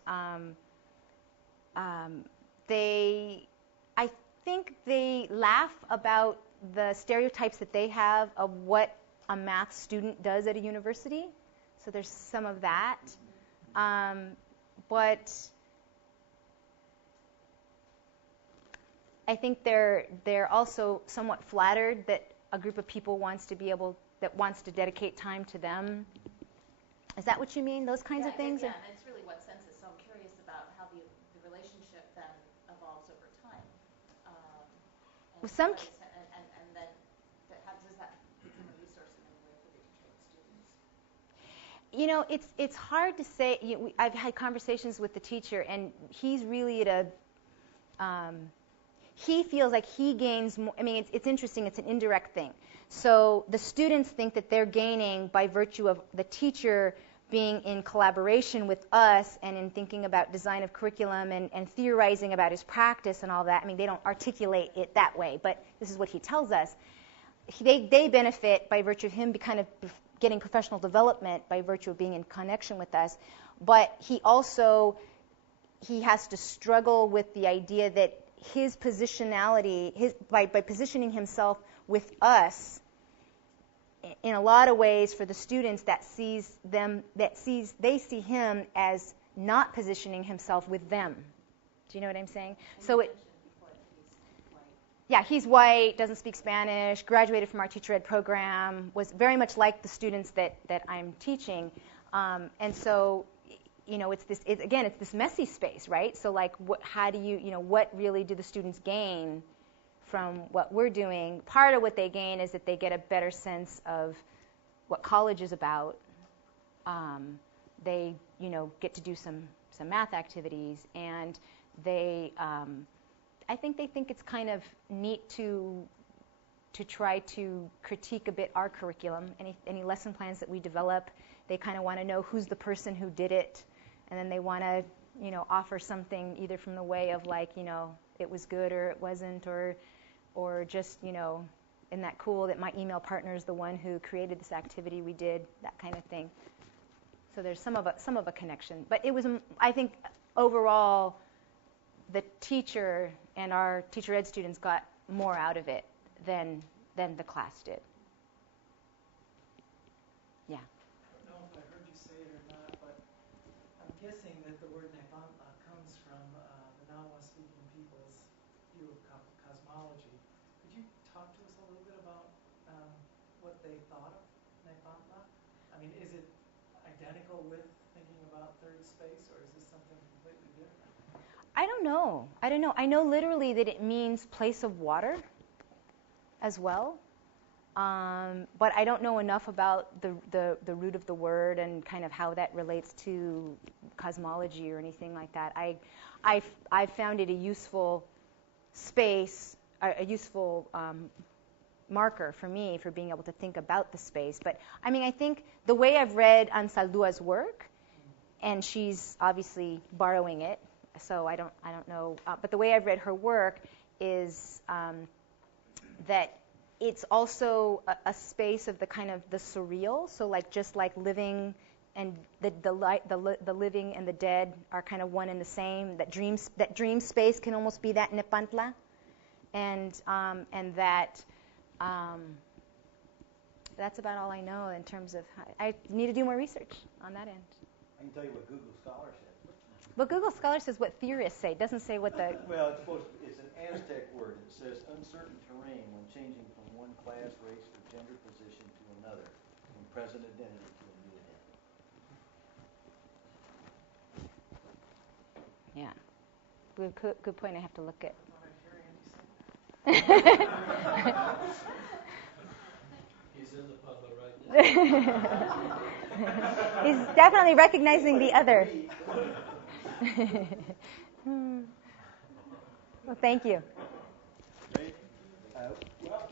I think they laugh about the stereotypes that they have of what a math student does at a university. So there's some of that. But I think they're also somewhat flattered that a group of people wants to dedicate time to them. Is that what you mean? Those kinds of things? Yeah, and it's really what sense is. So I'm curious about how the relationship then evolves over time. And Some then how does that become a resource in any way for the teacher and students? You know, it's hard to say. I've had conversations with the teacher, and he's really at a he feels like he gains more. I mean, it's interesting. It's an indirect thing. So the students think that they're gaining by virtue of the teacher being in collaboration with us and in thinking about design of curriculum and theorizing about his practice and all that. I mean, they don't articulate it that way, but this is what he tells us. They benefit by virtue of him kind of getting professional development by virtue of being in connection with us. But he has to struggle with the idea that his positionality, by positioning himself with us, in a lot of ways for the students they see him as not positioning himself with them. Do you know what I'm saying? So he's white, doesn't speak Spanish, graduated from our teacher ed program, was very much like the students that I'm teaching, and so. You know, it's this messy space, right? So, like, what really do the students gain from what we're doing? Part of what they gain is that they get a better sense of what college is about. They, get to do some math activities, and I think they think it's kind of neat to try to critique a bit our curriculum, any lesson plans that we develop. They kind of want to know who's the person who did it. And then they want to, offer something either from the way of it was good or it wasn't, or just, isn't that cool that my email partner is the one who created this activity we did, that kind of thing. So there's some of a connection. But it was, I think, overall, the teacher and our teacher ed students got more out of it than the class did. Yeah. I don't know if I heard you say it or not, but I'm guessing that the word Nepantla comes from the Nahua-speaking people's view of cosmology. Could you talk to us a little bit about what they thought of Nepantla? I mean, is it identical with thinking about third space, or is this something completely different? I don't know. I know literally that it means place of water as well. But I don't know enough about the root of the word and kind of how that relates to cosmology or anything like that. I found it a useful space, a useful marker for me for being able to think about the space. But I mean, I think the way I've read Anzaldua's work, and she's obviously borrowing it, so I don't know. But the way I've read her work is that it's also a space of the kind of the surreal. So just like living and the living and the dead are kind of one and the same. That dream space can almost be that Nepantla, and that that's about all I know in terms of. I need to do more research on that end. I can tell you what Google Scholar says. But Google Scholar says what theorists say. It doesn't say what the. Well, it's an Aztec word. It says uncertain terrain when changing from one class, race, or gender position to another, from present identity to a new identity. Yeah. Good point. I have to look at. He's in the puddle right now. He's definitely recognizing the other. Well, thank you. Well,